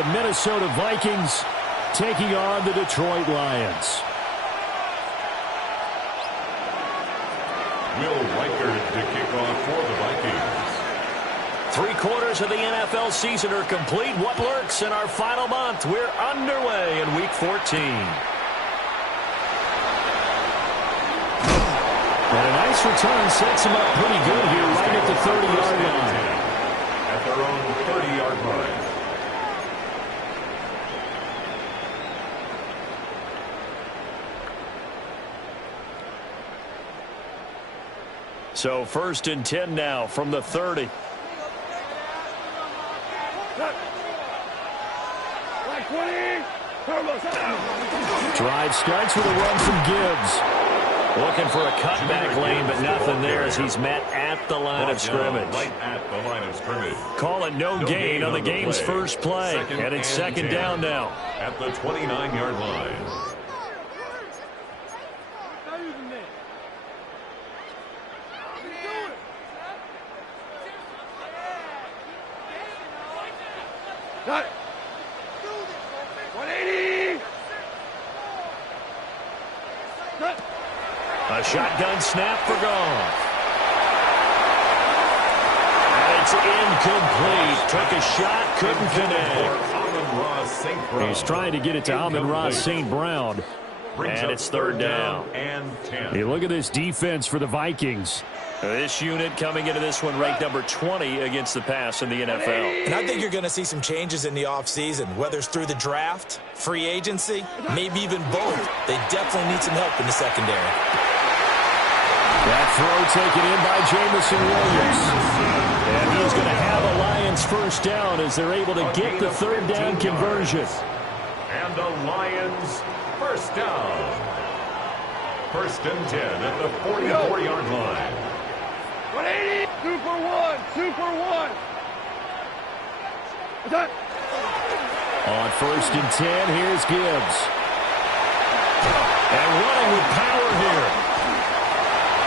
the Minnesota Vikings taking on the Detroit Lions. Will Reichard to kick off for the Vikings. 3/4 of the NFL season are complete. What lurks in our final month? We're underway in Week 14. And a nice return sets him up pretty good here right at the 30-yard line. At their own 30-yard line. So 1st and 10 now from the 30. Drive starts with a run from Gibbs. Looking for a cutback lane, but nothing there as he's met at the line of scrimmage. Right at the line of scrimmage. Call it no gain on the game's first play. And it's 2nd down now. At the 29-yard line. Got it. 180. A shotgun snap for Goff. And it's incomplete. Took a shot, couldn't connect. He's trying to get it to Amon-Ra St. Brown. And it's 3rd down. And 10. Hey, look at this defense for the Vikings. This unit coming into this one ranked number 20 against the pass in the NFL. And I think you're going to see some changes in the offseason, whether it's through the draft, free agency, maybe even both. They definitely need some help in the secondary. That throw taken in by Jamison Williams. And he's going to have a Lions first down as they're able to get the 3rd down conversion. And the Lions first down. 1st and 10 at the 44-yard line. 180. 2 for 1. 2 for 1. On 1st and 10, here's Gibbs. And running with power here.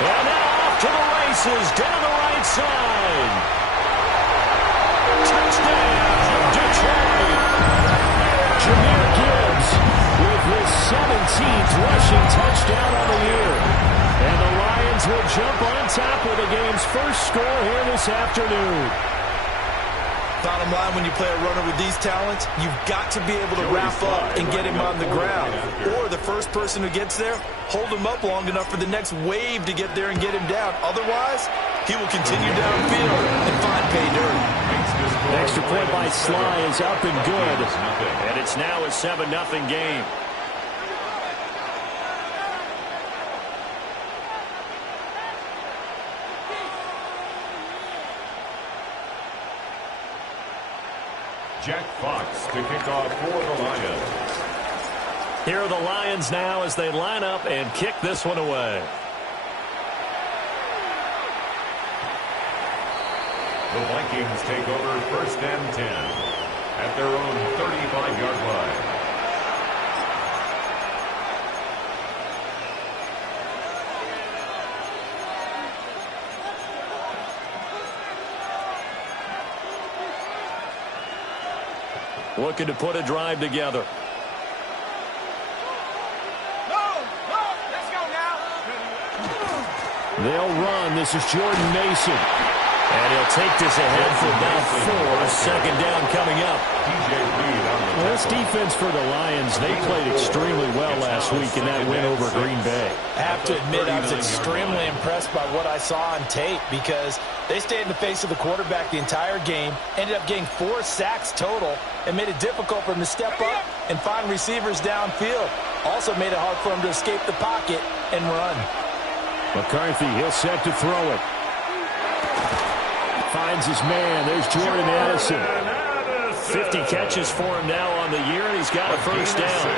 And now off to the races, down the right side. Touchdown, Detroit. Jahmyr Gibbs with his 17th rushing touchdown on the year. And the Lions will jump on top with the game's first score here this afternoon. Bottom line, when you play a runner with these talents, you've got to be able to wrap up and get him on the ground. Or the first person who gets there, hold him up long enough for the next wave to get there and get him down. Otherwise, he will continue downfield and find pay dirt. Extra point by Sly is up and good. And it's now a 7-0 game. Jack Fox to kick off for the Lions. Here are the Lions now as they line up and kick this one away. The Vikings take over 1st and 10 at their own 35-yard line. Looking to put a drive together. Let's go now. They'll run. This is Jordan Mason. And he'll take this ahead for about 4. 2nd down coming up. Well, this defense for the Lions, they played extremely well last week in that win over Green Bay. I have to admit, I was extremely impressed by what I saw on tape because they stayed in the face of the quarterback the entire game, ended up getting 4 sacks total, and made it difficult for him to step up and find receivers downfield. Also made it hard for him to escape the pocket and run. McCarthy, he'll set to throw it. Finds his man. There's Jordan Addison. 50 catches for him now on the year, and he's got a first down.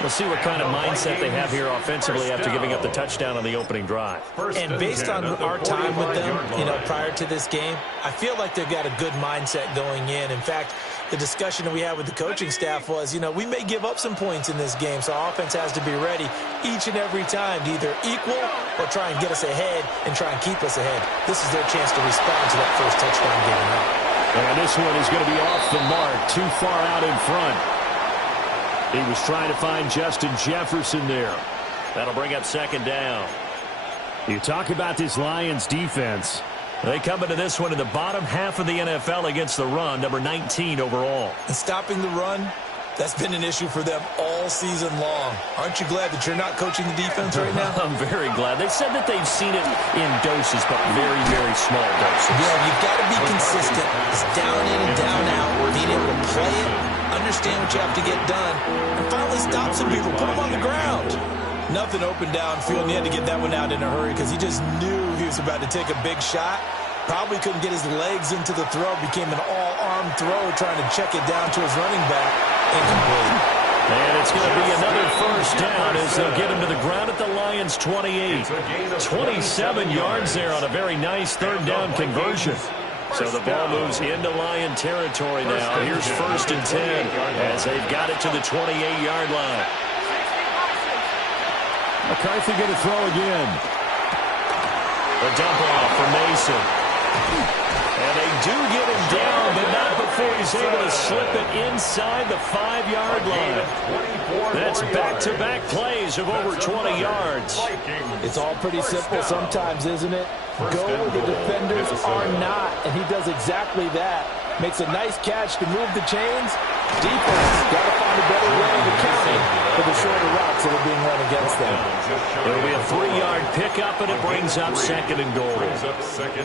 We'll see what kind of mindset they have here offensively after giving up the touchdown on the opening drive. And based on our time with them, prior to this game, I feel like they've got a good mindset going in. In fact, the discussion that we had with the coaching staff was, we may give up some points in this game, so our offense has to be ready each and every time to either equal or try and get us ahead and try and keep us ahead. This is their chance to respond to that first touchdown given up. And this one is going to be off the mark, too far out in front. He was trying to find Justin Jefferson there. That'll bring up second down. You talk about this Lions defense. They come into this one in the bottom half of the NFL against the run, number 19 overall. And stopping the run, that's been an issue for them all season long. Aren't you glad that you're not coaching the defense right now? I'm very glad. They said that they've seen it in doses, but very, very small doses. Yeah, you've got to be consistent. It's down in and down out. Being able to play it, understand what you have to get done, and finally stop some people, put them on the ground. Nothing open downfield, and he had to get that one out in a hurry because he just knew he was about to take a big shot. Probably couldn't get his legs into the throw. Became an all-arm throw trying to check it down to his running back. Incomplete. And it's going to be another first down as they'll get him to the ground at the Lions' 28. 27 yards there on a very nice third down conversion. So the ball moves into Lion territory now. Here's 1st and 10 as they've got it to the 28-yard line. McCarthy going to throw again. The dump off for Mason. And they do get him down, but not before he's able to slip it inside the 5-yard line. That's back-to-back plays of over 20 yards. It's all pretty simple sometimes, isn't it? Go where the defenders are not, and he does exactly that. Makes a nice catch to move the chains. Defense got to find a better way of accounting for the shorter routes that are being run against them. It'll be a 3-yard pickup, and it brings up 2nd and goal.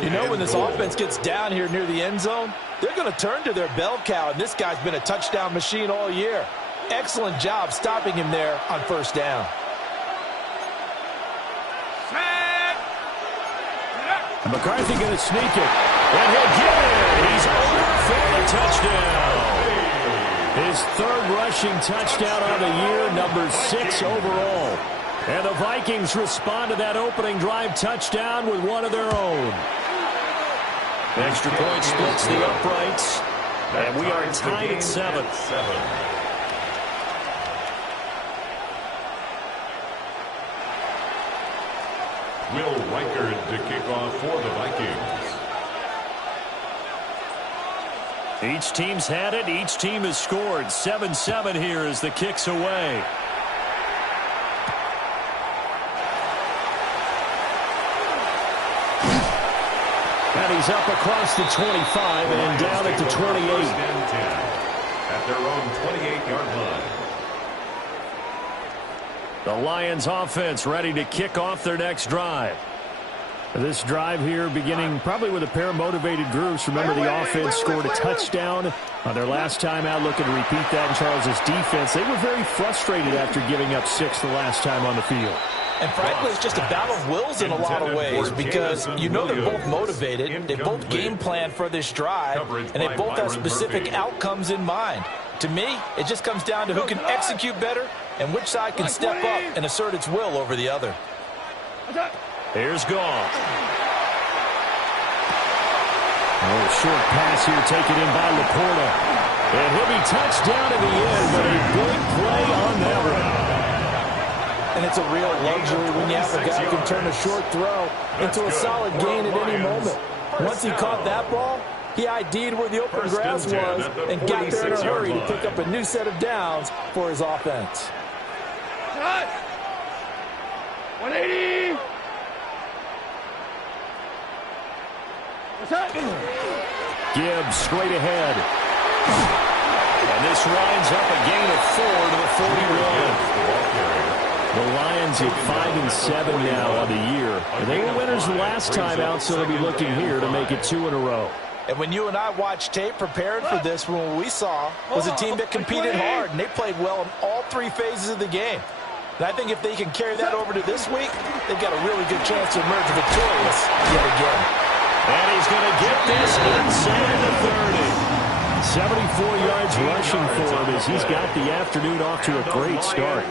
You know, when this offense gets down here near the end zone, they're going to turn to their bell cow, and this guy's been a touchdown machine all year. Excellent job stopping him there on 1st down. And McCarthy going to sneak it. And he'll get it. He's over for the touchdown. His 3rd rushing touchdown on the year, number 6 overall. And the Vikings respond to that opening drive touchdown with one of their own. Extra point splits the uprights. And we are tied at 7. Will Reichard to kick off for the Vikings. Each team's had it. Each team has scored. 7-7 here as the kick's away. And he's up across the 25 and down at the 28. At their own 28-yard line. The Lions offense ready to kick off their next drive. This drive here beginning probably with a pair of motivated groups. Remember, the offense scored a touchdown on their last time out, looking to repeat that in Charles's defense. They were very frustrated after giving up 6 the last time on the field. And frankly, it's just a battle of wills in a lot of ways because you know they're both motivated. They both game plan for this drive, and they both have specific outcomes in mind. To me, it just comes down to who can execute better and which side can step up and assert its will over the other. Here's Goff. Oh, short pass here taken in by Laporta. And he'll be touched down in the end, but a big play on that one. And it's a real luxury when you have a guy who can turn a short throw into a solid gain at any moment. Once he caught that ball, he ID'd where the open grass was and got there in a hurry to pick up a new set of downs for his offense. 180. Gibbs straight ahead. And this winds up a gain of 4 to the 41. The Lions at 5-7 now on the year. And they were winners the last time out, so they'll be looking here to make it 2 in a row. And when you and I watched tape preparing for this, what we saw was a team that competed hard, and they played well in all 3 phases of the game. And I think if they can carry that over to this week, they've got a really good chance to emerge victorious yet again. And he's going to get this inside the 30. 74 yards rushing for him as he's got the afternoon off to a great start.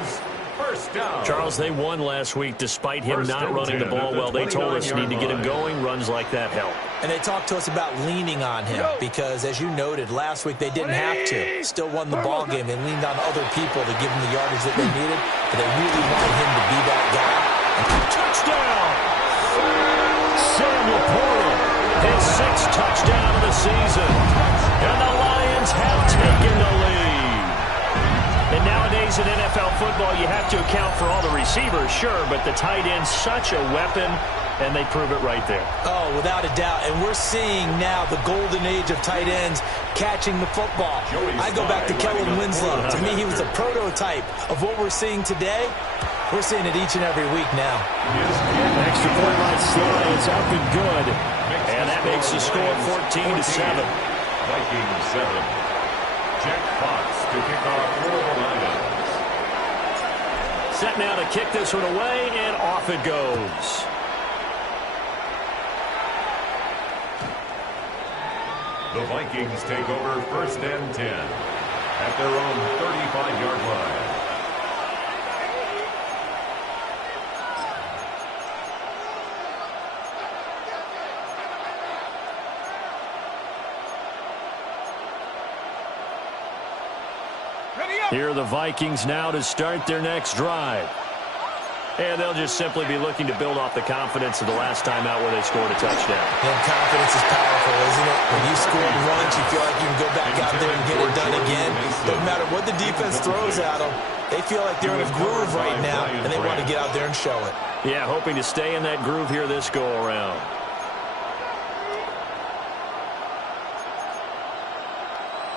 Charles, they won last week despite him not running the ball well. They told us need to get him going. Runs like that help. And they talked to us about leaning on him because, as you noted, last week they didn't have to. Still won the ball game. They leaned on other people to give them the yardage that they needed, but they really wanted him to be that guy. Touchdown! Sam Laporta, his 6th touchdown of the season. And the Lions have taken the lead. And nowadays in NFL football, you have to account for all the receivers, sure, but the tight end's such a weapon, and they prove it right there. Oh, without a doubt. And we're seeing now the golden age of tight ends catching the football. I go back to Kellen Winslow. To me, he was a prototype of what we're seeing today. We're seeing it each and every week now. Extra point line slide is up and good. And that makes the score 14-7. Vikings 7. Jack Fox to kick off for the Lions. Set now to kick this one away, and off it goes. The Vikings take over 1st and 10 at their own 35-yard line. Here are the Vikings now to start their next drive. And they'll just simply be looking to build off the confidence of the last time out where they scored a touchdown. And confidence is powerful, isn't it? When you scored once, you feel like you can go back out there and get it done again. Doesn't matter what the defense throws at them. They feel like they're in a groove right now, and they want to get out there and show it. Yeah, hoping to stay in that groove here this go-around.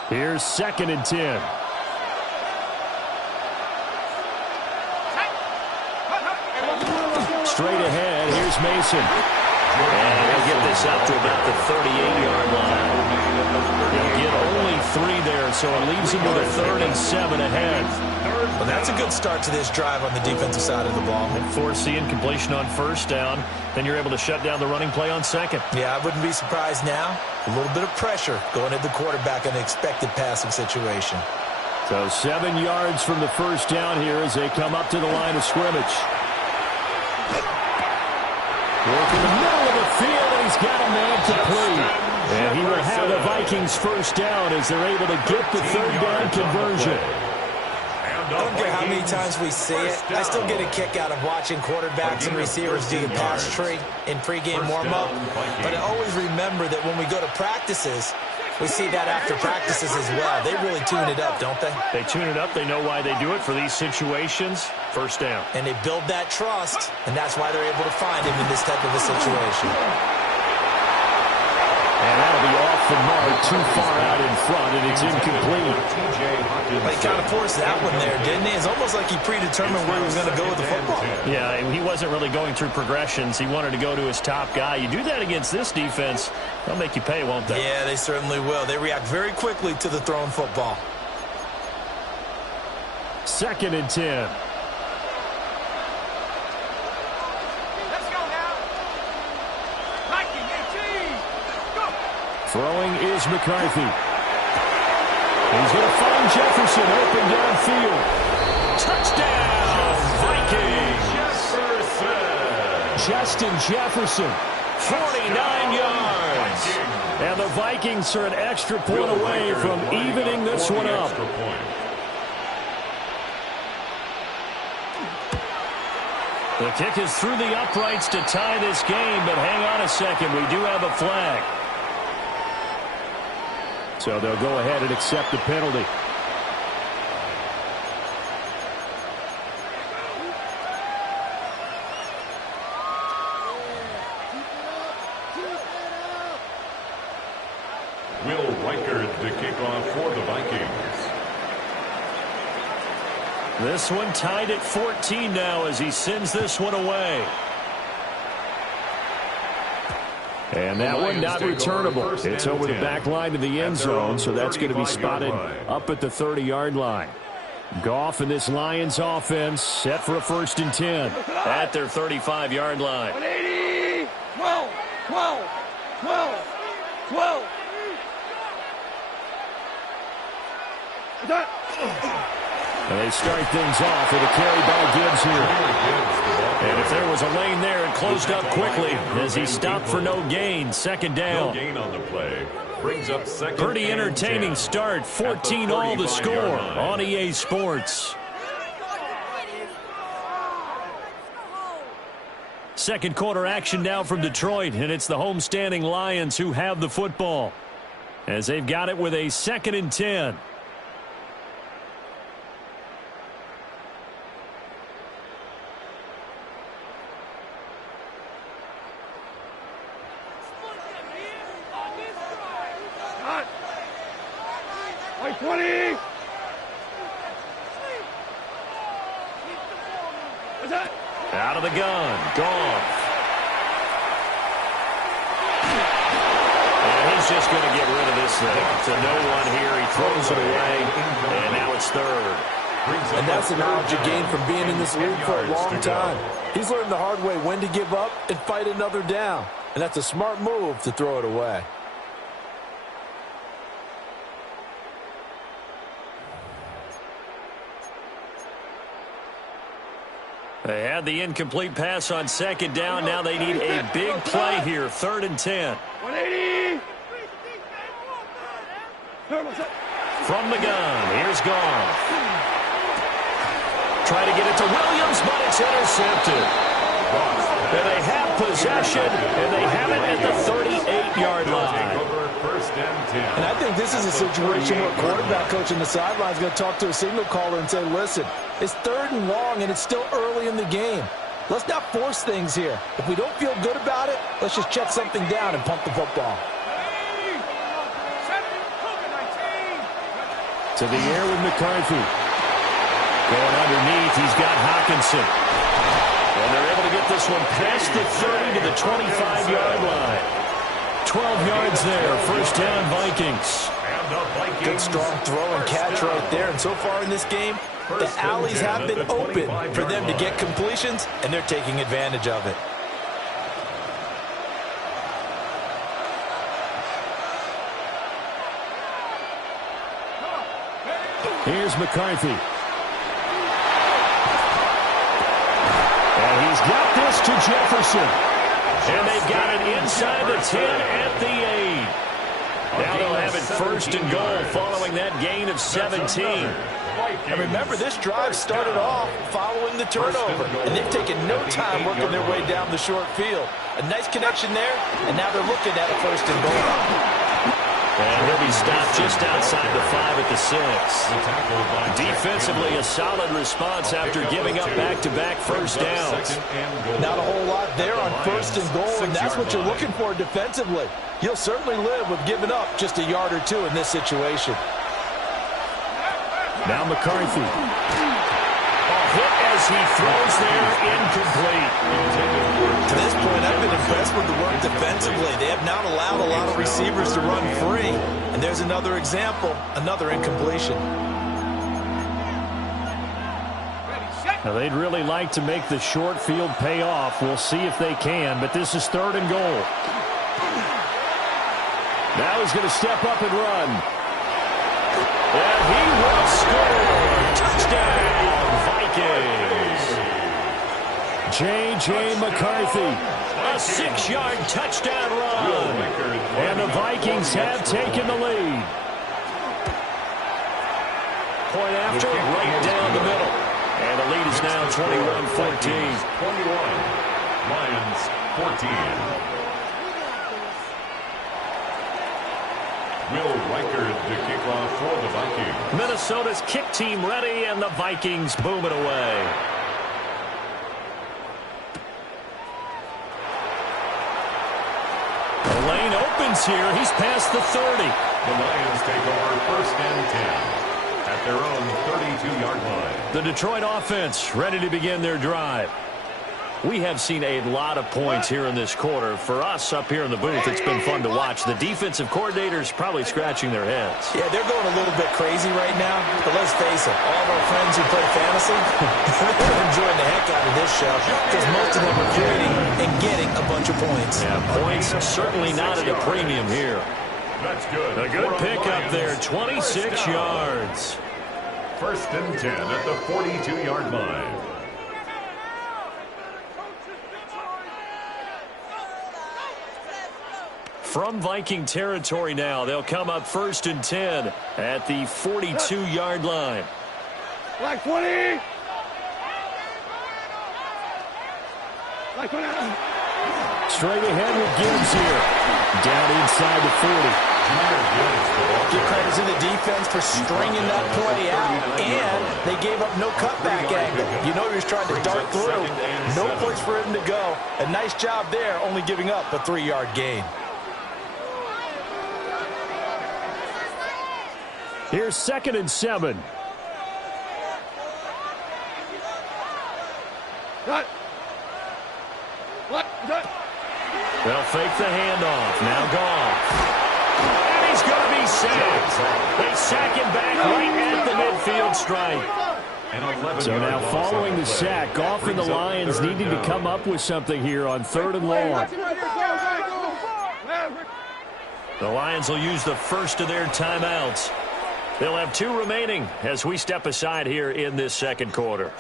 Here's 2nd and 10. Straight ahead, here's Mason. And he'll get this out to about the 38-yard line. He'll get only 3 there, so it leaves him with a 3rd and 7 ahead. Well, that's a good start to this drive on the defensive side of the ball. And force the incompletion on 1st down. Then you're able to shut down the running play on 2nd. Yeah, I wouldn't be surprised now. A little bit of pressure going at the quarterback in an expected passing situation. So 7 yards from the 1st down here as they come up to the line of scrimmage. Work in the middle of the field, and he's got a man complete. And he will have the Vikings 1st down as they're able to get the 3rd down conversion. I don't care how many times we see it. I still get a kick out of watching quarterbacks and receivers do the pass tree in pregame warm-up. But I always remember that when we go to practices, we see that after practices as well. They really tune it up, don't they? They tune it up. They know why they do it for these situations. 1st down. And they build that trust, and that's why they're able to find him in this type of a situation. And that'll be off the mark, too far out in front, and it's incomplete. But he kind of forced that one there, didn't he? It's almost like he predetermined where he was going to go with the football. Yeah, and he wasn't really going through progressions. He wanted to go to his top guy. You do that against this defense, they'll make you pay, won't they? Yeah, they certainly will. They react very quickly to the thrown football. 2nd and 10. Throwing is McCarthy. He's going to find Jefferson open downfield. Touchdown, Vikings! Justin Jefferson, 49 yards. And the Vikings are an extra point away from evening this one up. The kick is through the uprights to tie this game, but hang on a second. We do have a flag. So they'll go ahead and accept the penalty. Will Reichard to kick off for the Vikings. This one tied at 14 now as he sends this one away. And that one not returnable. It's over the back line of the end zone, so that's going to be spotted up at the 30-yard line. Goff and this Lions offense set for a 1st and 10 at their 35-yard line. 180, 12, 12, 12, 12. And they start things off with a carry by Gibbs here. And if there was a lane there, it closed up quickly as he stopped for no gain. 2nd down. No gain on the play. Brings up 2nd. Pretty entertaining start. 14-all the score on EA Sports. 2nd quarter action now from Detroit, and it's the homestanding Lions who have the football. as they've got it with a 2nd and 10. Like 20. What's that? Out of the gun. Gone. And he's just going to get rid of this thing. To no one here. He throws it away. And now it's 3rd. And that's the knowledge you gain from being in this league for a long time. He's learned the hard way when to give up and fight another down. And that's a smart move to throw it away. They had the incomplete pass on 2nd down. Now they need a big play here. 3rd and 10. 180. From the gun, here's Goff. Try to get it to Williams, but it's intercepted. And they have possession, and they have it at the 38-yard line. And I think this is a situation where a quarterback coach on the sideline is going to talk to a signal caller and say, listen, it's 3rd and long, and it's still early in the game. Let's not force things here. If we don't feel good about it, let's just check something down and pump the football. To the air with McCarthy. Going underneath, he's got Hawkinson. And they're able to get this one past the 30 to the 25-yard line. 12 yards there. 1st down, Vikings. Good strong throw and catch right there. And so far in this game, the alleys have been open for them to get completions, and they're taking advantage of it. Here's McCarthy. And he's got this to Jefferson. And they've got it inside the 10 at the 8. Now they'll have it 1st and goal following that gain of 17. And remember, this drive started off following the turnover, and they've taken no time working their way down the short field. A nice connection there, and now they're looking at a 1st and goal. And he'll be stopped just outside the 5 at the 6. Defensively, a solid response after giving up back-to-back 1st downs. Not a whole lot there on 1st and goal, and that's what you're looking for defensively. You'll certainly live with giving up just a yard or 2 in this situation. Now McCarthy. Hit as he throws there, incomplete. To this point, I've been impressed with the work defensively. They have not allowed a lot of receivers to run free. And there's another example, another incompletion. Now, they'd really like to make the short field pay off. We'll see if they can, but this is 3rd and goal. Now he's going to step up and run. And he will score. Touchdown, Vikings. J.J. McCarthy. A 6-yard touchdown run. And the Vikings have taken the lead. Point after, right down the middle. And the lead is now 21-14. 21. Lions 14. Will Reichard to kick off for the Vikings. Minnesota's kick team ready, and the Vikings boom it away. The lane opens here. He's past the 30. The Lions take over 1st and 10 at their own 32-yard line. The Detroit offense ready to begin their drive. We have seen a lot of points here in this quarter. For us up here in the booth, it's been fun to watch. The defensive coordinators probably scratching their heads. Yeah, they're going a little bit crazy right now. But let's face it, all of our friends who play fantasy, they're enjoying the heck out of this show because most of them are creating and getting a bunch of points. Yeah, points certainly not at a premium here. That's good. A good pickup there, 26 yards. 1st and 10 at the 42-yard line. From Viking territory now, they'll come up 1st and 10 at the 42-yard line. Like 20. Like 20. Straight ahead with Gibbs here. Down inside the 40. Give credit to the defense for stringing that play out, and they gave up no cutback angle. You know he was trying to dart through. No place for him to go. A nice job there, only giving up a 3-yard gain. Here's 2nd and 7. They'll fake the handoff. Now Goff. And he's going to be sacked. They sack him back right at the midfield stripe. So now following the sack, Goff and the Lions needing to come up with something here on 3rd and long. The Lions will use the first of their timeouts. They'll have 2 remaining as we step aside here in this 2nd quarter.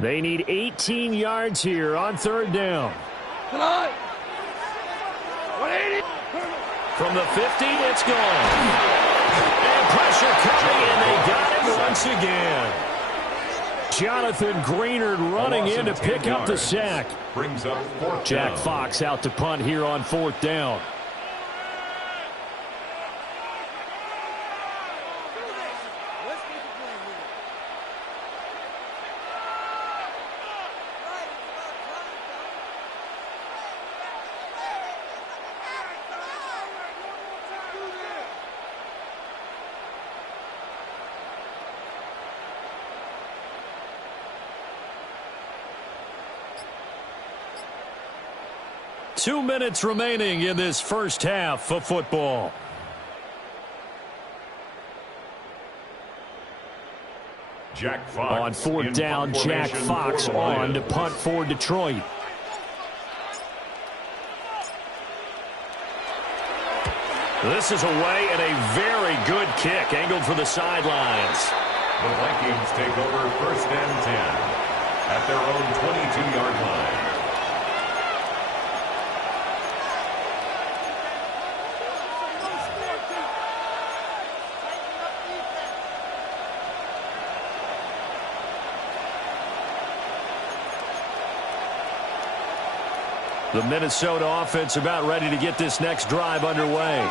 They need 18 yards here on 3rd down. From the 50, it's gone. And pressure coming, and they got it once again. Jonathan Greenard running in to pick up the sack. Brings up 4th Jack down. Fox out to punt here on 4th down. Two minutes remaining in this first half of football. Jack Fox On 4th down, Jack Fox on to punt for Detroit. This is away and a very good kick angled for the sidelines. The Vikings take over 1st and 10 at their own 22-yard line. The Minnesota offense about ready to get this next drive underway.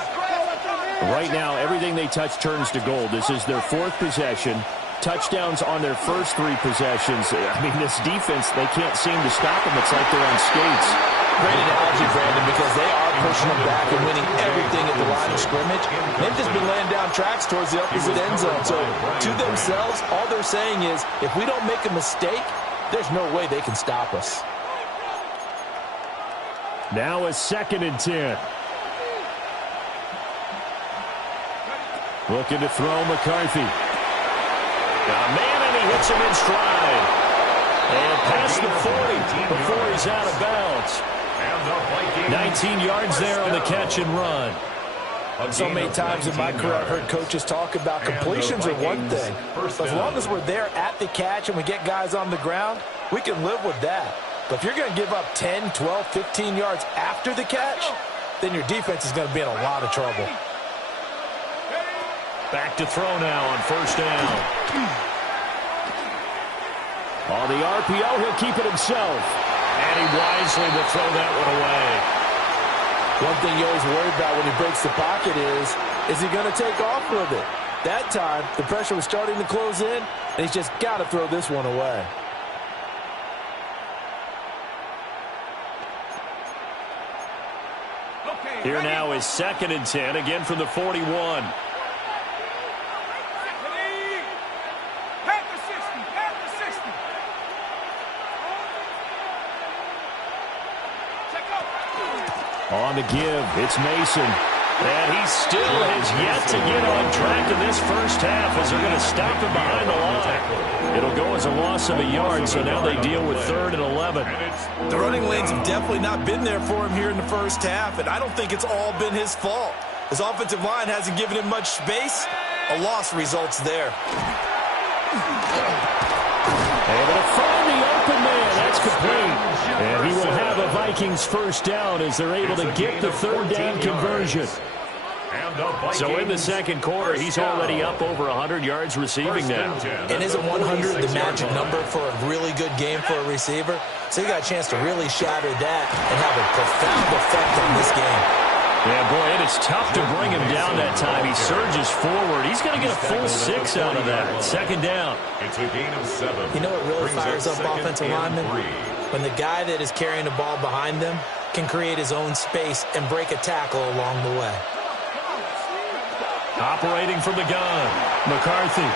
Right now, everything they touch turns to gold. This is their 4th possession. Touchdowns on their first 3 possessions. I mean, this defense, they can't seem to stop them. It's like they're on skates. Great analogy, Brandon, because they are pushing them back and winning everything at the line of scrimmage. They've just been laying down tracks towards the opposite end zone. So to themselves, all they're saying is, if we don't make a mistake, there's no way they can stop us. Now a 2nd and 10. Looking to throw McCarthy. Got a man, and he hits him in stride. And past the 40 before he's out of bounds. 19 yards there on the catch and run. So many times in my career, I've heard coaches talk about completions are one thing. But as long as we're there at the catch and we get guys on the ground, we can live with that. But if you're going to give up 10, 12, 15 yards after the catch, then your defense is going to be in a lot of trouble. Back to throw now on 1st down. On the RPO, he'll keep it himself. And he wisely will throw that one away. One thing you always worry about when he breaks the pocket is he going to take off with it? That time, the pressure was starting to close in, and he's just got to throw this one away. Here now is 2nd and 10, again from the 41. On the give, it's Mason. And he still has yet to get on track in this first half as they're going to stop him behind the line. It'll go as a loss of a yard, so now they deal with 3rd and 11. The running lanes have definitely not been there for him here in the first half, and I don't think it's all been his fault. His offensive line hasn't given him much space. A loss results there. Able to find the That's complete. And he will have a Vikings first down as they're able to get the third down conversion. So in the second quarter, he's already up over 100 yards receiving now. And isn't 100 the magic number for a really good game for a receiver? So he got a chance to really shatter that and have a profound effect on this game. Yeah, boy, it is tough to bring him down that time. He surges forward. He's going to get a full 6 out of that. Second down. It's a gain of 7. You know what really fires up offensive linemen? When the guy that is carrying the ball behind them can create his own space and break a tackle along the way. Operating from the gun, McCarthy.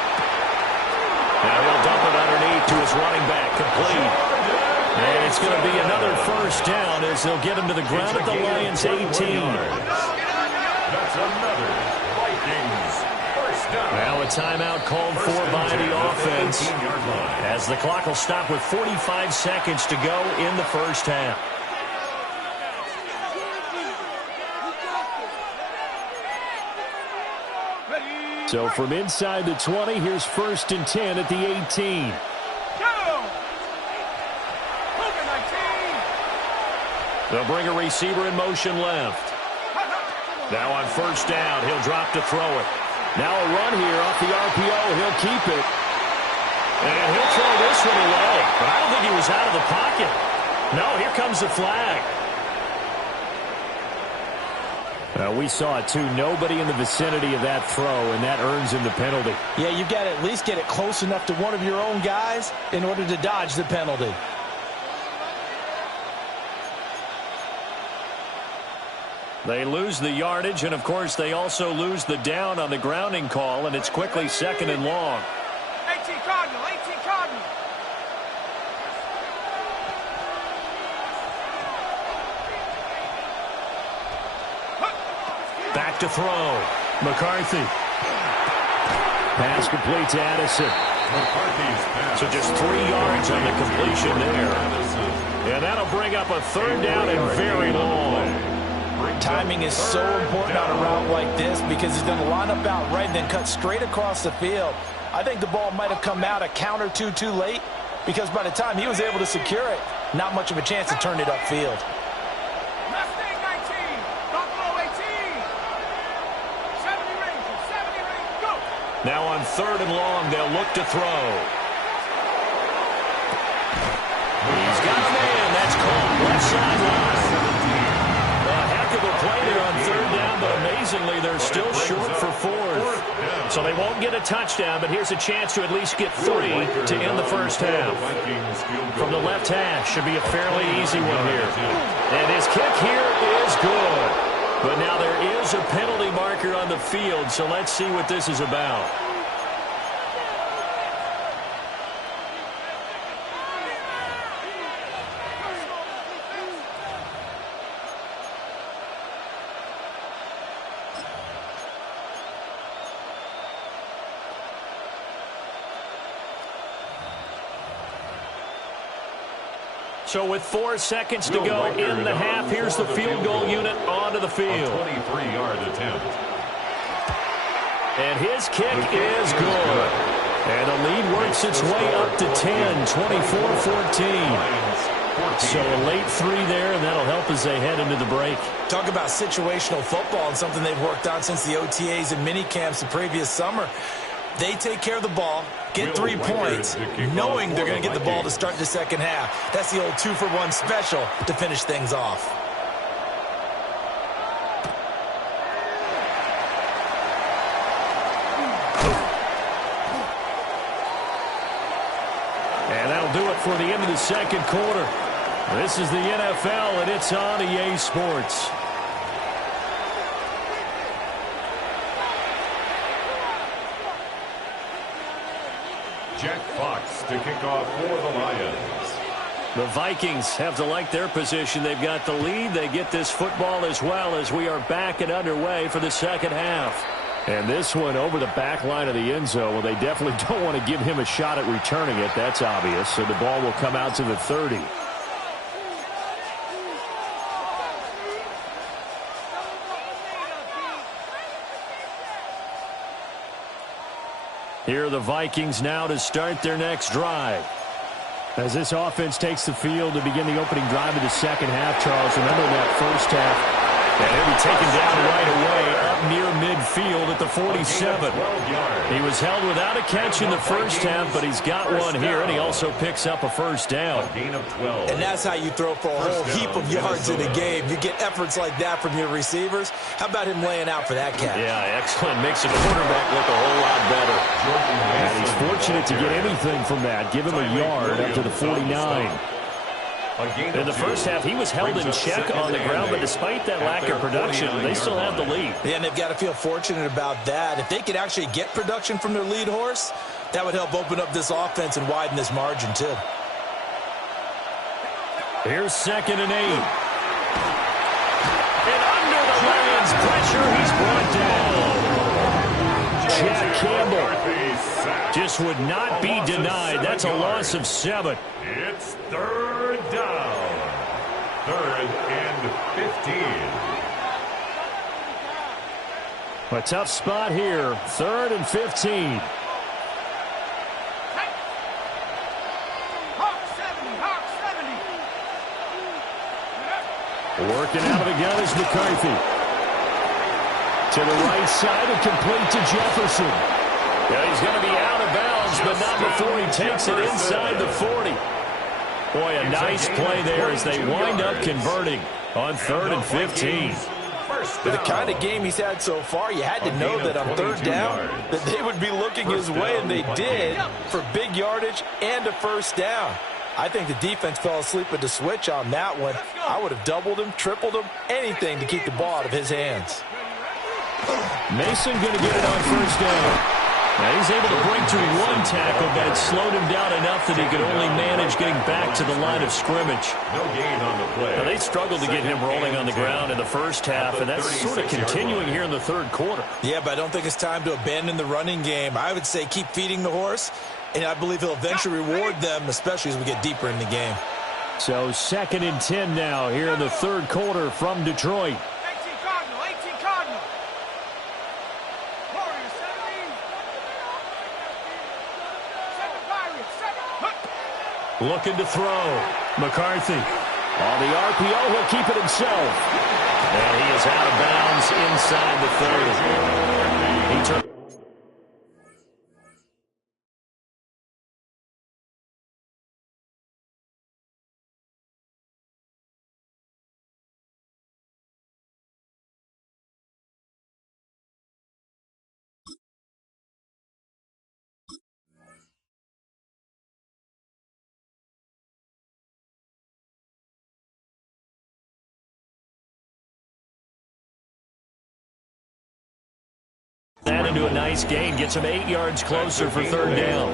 Now he'll dump it underneath to his running back, complete. And it's going to be another first down as they'll get him to the ground at the Lions' 18. That's another Vikings first down. Now a timeout called for by the offense as the clock will stop with 45 seconds to go in the first half. So from inside the 20, here's 1st and 10 at the 18. They'll bring a receiver in motion left. Now on first down, he'll drop to throw it. Now a run here off the RPO. He'll keep it. And he'll throw this one away. But I don't think he was out of the pocket. No, here comes the flag. We saw it, too. Nobody in the vicinity of that throw, and that earns him the penalty. Yeah, you've got to at least get it close enough to one of your own guys in order to dodge the penalty. They lose the yardage, and, of course, they also lose the down on the grounding call, and it's quickly 2nd and long. 18 Cardinal, 18 Cardinal. Back to throw. McCarthy. Pass complete to Addison. So just 3 yards on the completion there. And that'll bring up a third down and very long. Timing is so important on a route like this because he's going to line up out right and then cut straight across the field. I think the ball might have come out a count or two too late because by the time he was able to secure it, not much of a chance to turn it upfield. Mustang 19, Buffalo 18. 70 range, go. Now on 3rd and long, they'll look to throw. He's got a man. That's caught. Left sideline. A play there on 3rd down, but amazingly, they're still short for 4th. So they won't get a touchdown, but here's a chance to at least get 3 to end the first half. From the left hash, should be a fairly easy one here. And his kick here is good. But now there is a penalty marker on the field, so let's see what this is about. So with 4 seconds to go in the half, here's the field goal unit onto the field. 23-yard attempt. And his kick is good. And the lead works its way up to 10, 24-14. So a late 3 there, and that'll help as they head into the break. Talk about situational football and something they've worked on since the OTAs and mini camps the previous summer. They take care of the ball, get 3 points, knowing they're going to get the ball to start the second half. That's the old 2-for-1 special to finish things off. And that'll do it for the end of the second quarter. This is the NFL, and it's on EA Sports. Jack Fox to kick off for the Lions. The Vikings have to like their position. They've got the lead. They get this football as well as we are back and underway for the second half. And this one over the back line of the end zone. Well, they definitely don't want to give him a shot at returning it. That's obvious. So the ball will come out to the 30. Here are the Vikings now to start their next drive. As this offense takes the field to begin the opening drive of the second half, Charles, remember that first half. And he'll be taken down right away up near midfield at the 47. He was held without a catch in the first half, but he's got one here, and he also picks up a first down. And that's how you throw for a whole heap of yards in a game. You get efforts like that from your receivers. How about him laying out for that catch? Yeah, excellent. Makes a quarterback look a whole lot better. And he's fortunate to get anything from that. Give him a yard up to the 49. In the first half, he was held in check on the ground, but despite that lack of production, they still have the lead. Yeah, and they've got to feel fortunate about that. If they could actually get production from their lead horse, that would help open up this offense and widen this margin, too. Here's 2nd and 8. And under the Lions' pressure, he's brought down. Jack Campbell just would not be denied. That's a loss of 7. It's 3rd down. 3rd and 15. A tough spot here. 3rd and 15. Working out of the gun is McCarthy. To the right side and complete to Jefferson. Yeah, he's going to be out of bounds, but not before he takes it inside the 40. Boy, a nice play there as they wind up converting on 3rd and 15. With the kind of game he's had so far, you had to know that on 3rd down that they would be looking his way, and they did for big yardage and a first down. I think the defense fell asleep with the switch on that one. I would have doubled him, tripled him, anything to keep the ball out of his hands. Mason going to get it on first down. Now he's able to break through one tackle, but it slowed him down enough that he could only manage getting back to the line of scrimmage. No gain on the play. Now, they struggled to get him rolling on the ground in the first half, and that's sort of continuing here in the 3rd quarter. Yeah, but I don't think it's time to abandon the running game. I would say keep feeding the horse, and I believe he'll eventually reward them, especially as we get deeper in the game. So 2nd and 10 now here in the 3rd quarter from Detroit. Looking to throw. McCarthy. On the RPO, he'll keep it himself. And he is out of bounds inside the 30. He took. That into a nice gain. Gets him 8 yards closer for 3rd down.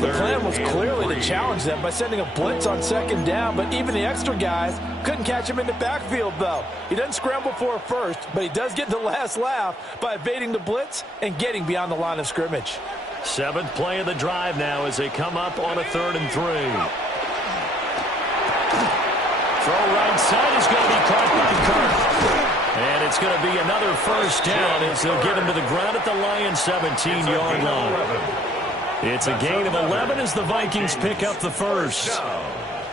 The plan was clearly to challenge them by sending a blitz on 2nd down, but even the extra guys couldn't catch him in the backfield, though. He doesn't scramble for a first, but he does get the last laugh by evading the blitz and getting beyond the line of scrimmage. 7th play of the drive now as they come up on a 3rd and 3. Throw right side is going to be caught by Kirk. And it's going to be another first down as they'll get him to the ground at the Lions' 17-yard line. It's a gain of 11 as the Vikings pick up the first.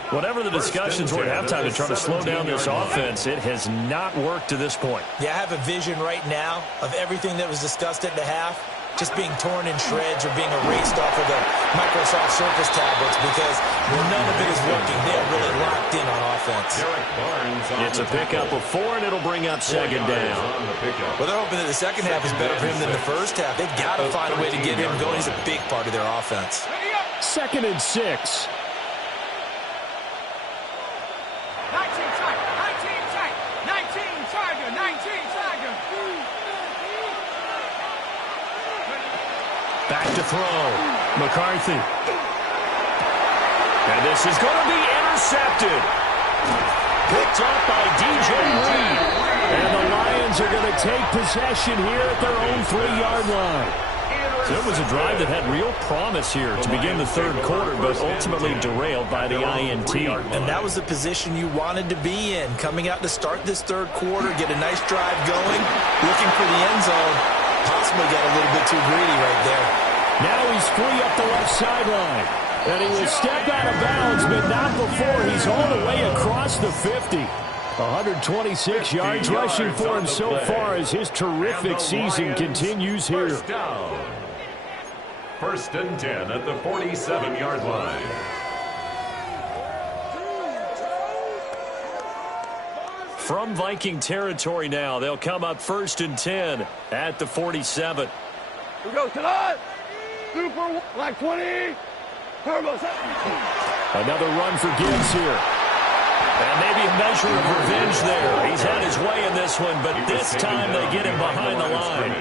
Whatever the discussions were at halftime to try to slow down this offense, it has not worked to this point. Yeah, I have a vision right now of everything that was discussed at the half just being torn in shreds or being erased off of the Microsoft Surface tablets because none of it is working. They're really locked in on offense. It's a pickup of 4, and it'll bring up 2nd down. Well, they're hoping that the second half is better for him than the first half. They've got to find a way to get him going. He's a big part of their offense. 2nd and 6. Back to throw. McCarthy. And this is going to be intercepted. Picked up by DJ Reed. And the Lions are going to take possession here at their own 3-yard line. So it was a drive that had real promise here to begin the 3rd quarter, but ultimately derailed by the INT. And that was the position you wanted to be in. Coming out to start this 3rd quarter, get a nice drive going, looking for the end zone. Possibly got a little bit too greedy right there. Now he's free up the left sideline. And he will step out of bounds, but not before he's all the way across the 50. 126 yards rushing for him so far as his terrific season continues here. First down. First and 10 at the 47-yard line. From Viking territory now, they'll come up first and 10 at the 47. We go tonight. Super like 20. Turbo. Another run for Gibbs here. And maybe a measure of revenge there. He's had his way in this one, but this time they get him behind the line.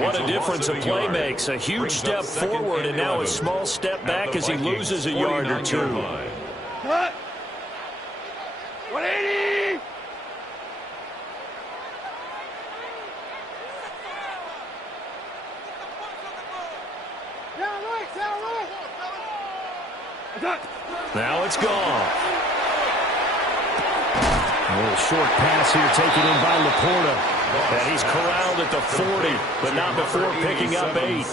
What a difference a play makes. A huge step forward and now a small step back as he loses a yard or two. Cut. 180. Now it's gone. A little short pass here taken in by Laporta. And he's corralled at the 40, but not before picking up 8.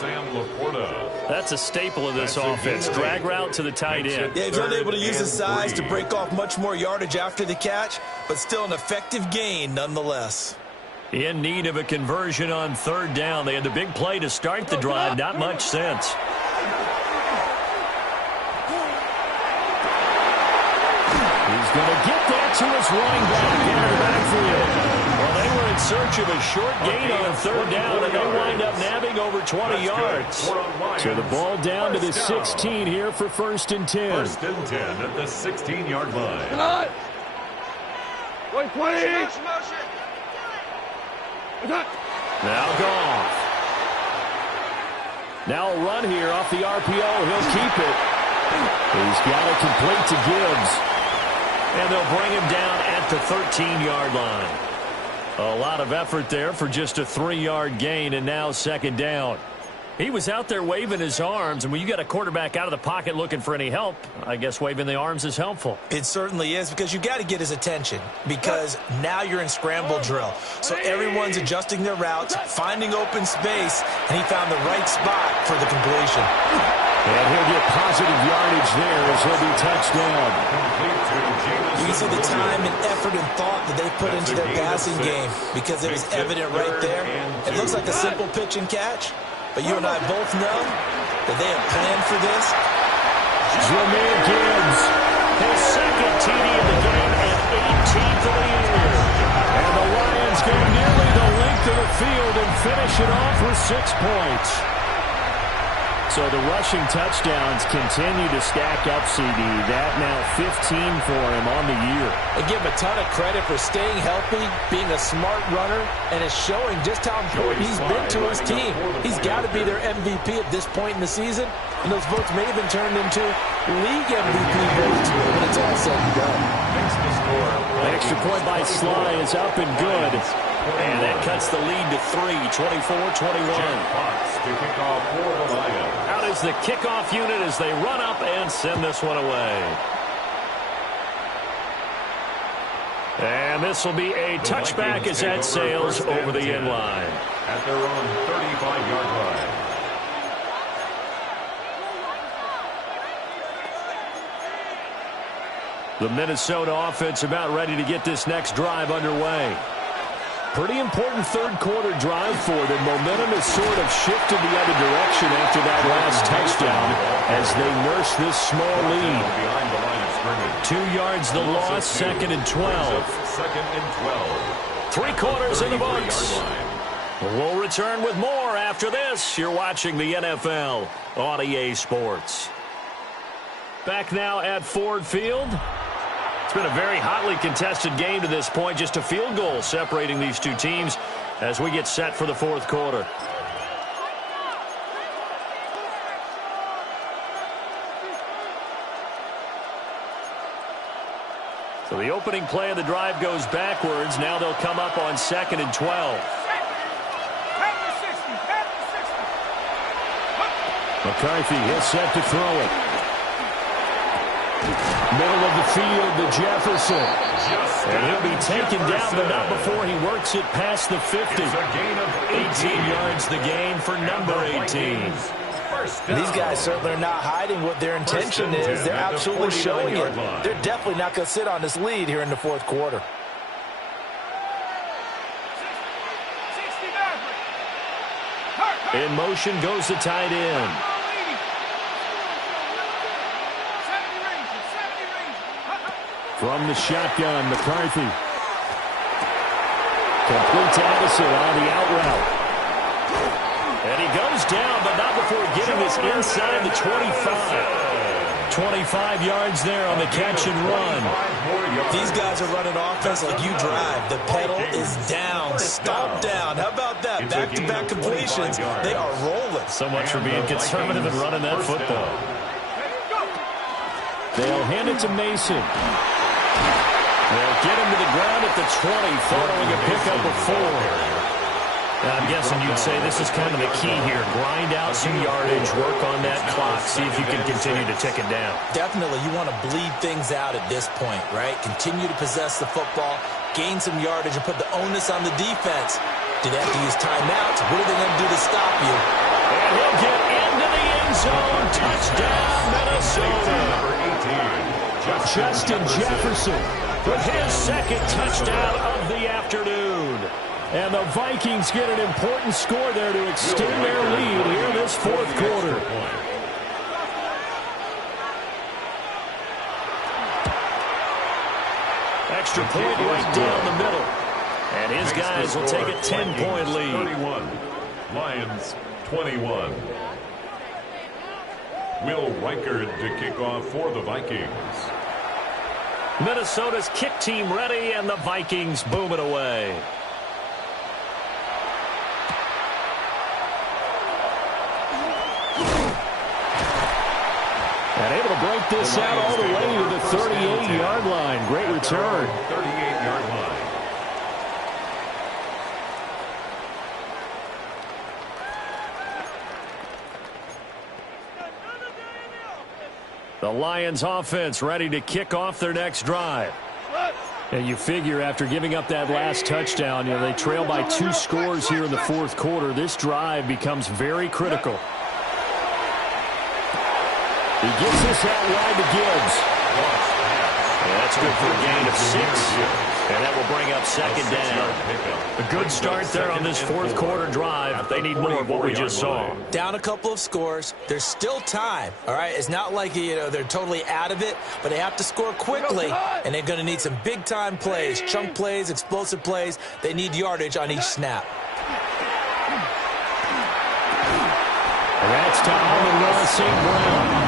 That's a staple of this offense. Drag route to the tight end. Yeah, he's unable to use his size to break off much more yardage after the catch, but still an effective gain nonetheless. In need of a conversion on third down. They had the big play to start the drive. Not much sense. He's going to get that to his running back in the backfield. Well, they were in search of a short gain on third down, and they wind up nabbing over 20 yards. So the ball down to the 16 here for first and 10. First and 10 at the 16-yard line. Tonight. 120. Now Goff. Now a run here off the RPO. He'll keep it. He's got it complete to Gibbs. And they'll bring him down at the 13-yard line. A lot of effort there for just a 3-yard gain, and now second down. He was out there waving his arms, and when you got a quarterback out of the pocket looking for any help, I guess waving the arms is helpful. It certainly is, because you got to get his attention, because now you're in scramble drill. So everyone's adjusting their routes, finding open space, and he found the right spot for the completion. And he'll get positive yardage there as he'll be touched down. You can see the time and effort and thought that they put into their passing game, because it was evident right there. It looks like a simple pitch and catch, but you and I both know that they have planned for this. Jameer Gibbs, his second TD of the game and 18th of the year. And the Lions go nearly the length of the field and finish it off with 6 points. So the rushing touchdowns continue to stack up, CD. That now 15 for him on the year. And give him a ton of credit for staying healthy, being a smart runner, and is showing just how important he's been to his team. He's got to be their MVP at this point in the season, and those votes may have been turned into league MVP votes when it's all said and done. An extra point by Sly is up and good. And that cuts the lead to 3, 24-21. Out is the kickoff unit as they run up and send this one away. And this will be a touchback as that sails over the end line. At their own 35-yard line. The Minnesota offense about ready to get this next drive underway. Pretty important third quarter drive for them. Momentum has sort of shifted the other direction after that last touchdown as they nurse this small lead. 2 yards the loss, second and 12. Second and 12. 3 quarters in the books. We'll return with more after this. You're watching the NFL on EA Sports. Back now at Ford Field. It's been a very hotly contested game to this point. Just a field goal separating these two teams as we get set for the fourth quarter. So the opening play of the drive goes backwards. Now they'll come up on second and 12. McCarthy is set to throw it. Middle of the field to Jefferson. And he'll be taken down, but not before he works it past the 50. 18 yards the gain for number 18. These guys certainly are not hiding what their intention is. They're absolutely showing it. They're definitely not going to sit on this lead here in the fourth quarter. In motion goes the tight end. From the shotgun, McCarthy. Complete to Addison on the out route. And he goes down, but not before getting this inside the 25. 25 yards there on the catch and run. These guys are running offense like you drive. The pedal is down, stomp down. How about that? Back-to-back completions. They are rolling. So much for being conservative and running that football. They'll hand it to Mason. They'll get him to the ground at the 20, following a pickup of 4. I'm guessing you'd say this is kind of the key here. Grind out some yardage, work on that clock, see if you can continue to tick it down. Definitely, you want to bleed things out at this point, right? Continue to possess the football, gain some yardage, and put the onus on the defense. Do they have to use timeouts? What are they going to do to stop you? And he'll get into the end zone. Touchdown, Minnesota. Justin Jefferson with his second touchdown of the afternoon. And the Vikings get an important score there to extend their lead here in this fourth quarter. Extra point right down the middle. And his guys will take a 10-point lead. 31. Lions 21. Will Reichard to kick off for the Vikings. Minnesota's kick team ready, and the Vikings boom it away. And able to break this out all the way to the 38-yard line. Great return. 38-yard line. The Lions offense ready to kick off their next drive. And you figure after giving up that last touchdown, they trail by 2 scores here in the fourth quarter. This drive becomes very critical. He gets this out wide to Gibbs. And that's good for a gain of 6. And that will bring up second down. A good start there on this fourth quarter drive. They need more of what we just saw. Down a couple of scores. There's still time, all right? It's not like, they're totally out of it, but they have to score quickly, and they're going to need some big-time plays, chunk plays, explosive plays. They need yardage on each snap. And that's to Amon-Ra St. Brown.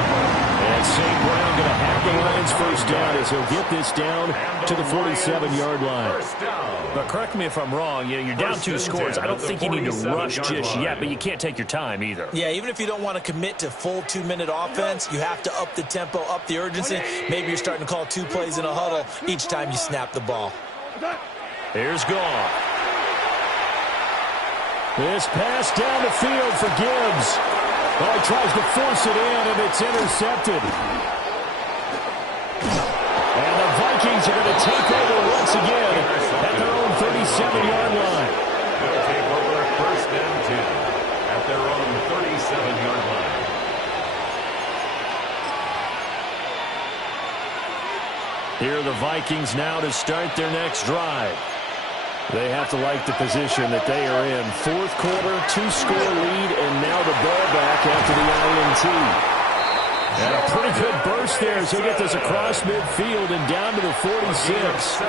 And St. Brown going to have the Lions first down as he'll get this down to the 47-yard line. But correct me if I'm wrong, you're down 2 scores. I don't think you need to rush just yet, but you can't take your time either. Yeah, even if you don't want to commit to full 2-minute offense, you have to up the tempo, up the urgency. Maybe you're starting to call 2 plays in a huddle each time you snap the ball. Here's Goff. This pass down the field for Gibbs. Oh, he tries to force it in, and it's intercepted. And the Vikings are going to take over once again at their own 37-yard line. They'll take over first and 10 at their own 37-yard line. Here are the Vikings now to start their next drive. They have to like the position that they are in. Fourth quarter, 2-score lead, and now the ball back after the INT. And a pretty good burst there as he'll get this across midfield and down to the 46.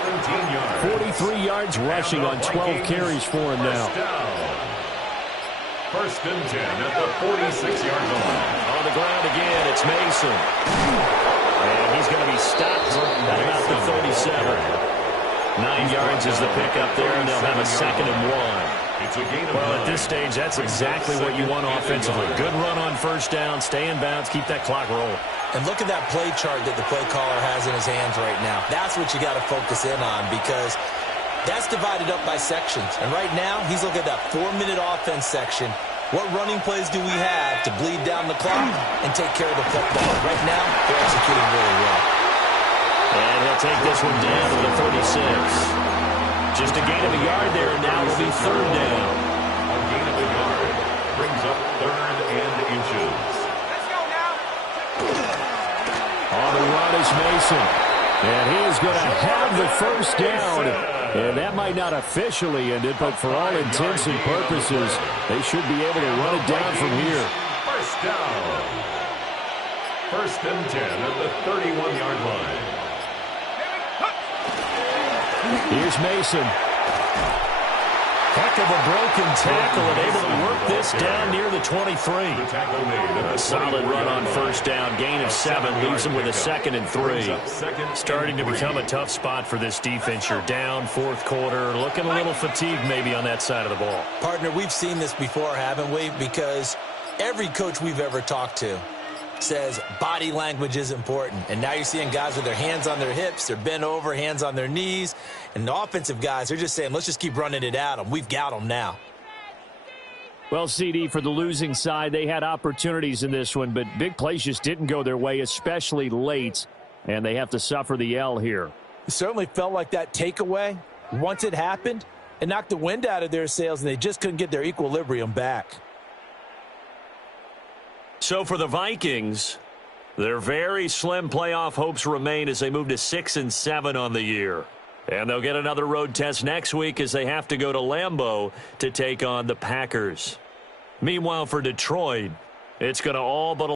43 yards rushing on 12 carries for him now. First and 10 at the 46-yard line. On the ground again, it's Mason. And he's going to be stopped at about the 37. 9 yards is the pickup there, and they'll have a 2nd and 1. It's a gain of 9. Well, at this stage, that's exactly what you want offensively. Good run on first down, stay in bounds, keep that clock rolling. And look at that play chart that the play caller has in his hands right now. That's what you got to focus in on, because that's divided up by sections. And right now, he's looking at that 4-minute offense section. What running plays do we have to bleed down the clock and take care of the football? Right now, they're executing really well. And he'll take this one down to the 36. Just a gain of a yard there, and now it'll be 3rd down. A gain of a yard brings up 3rd and inches. guard is Mason. And he is going to have the first down. And that might not officially end it, but for all intents and purposes, they should be able to run it down from here. First down. First and 10 at the 31-yard line. Here's Mason. Heck of a broken tackle and able to work this down near the 23. A solid run on first down. Gain of 7 leaves him with a 2nd and 3. Starting to become a tough spot for this defense. You're down fourth quarter. Looking a little fatigued maybe on that side of the ball. Partner, we've seen this before, haven't we? Because every coach we've ever talked to says body language is important. And now you're seeing guys with their hands on their hips, they're bent over, hands on their knees. And the offensive guys, they're just saying, let's just keep running it at them. We've got them now. Well, CD, for the losing side, they had opportunities in this one, but big plays just didn't go their way, especially late, and they have to suffer the L here. It certainly felt like that takeaway, once it happened, it knocked the wind out of their sails, and they just couldn't get their equilibrium back. So for the Vikings, their very slim playoff hopes remain as they move to 6-7 on the year. And they'll get another road test next week as they have to go to Lambeau to take on the Packers. Meanwhile, for Detroit, it's going to all but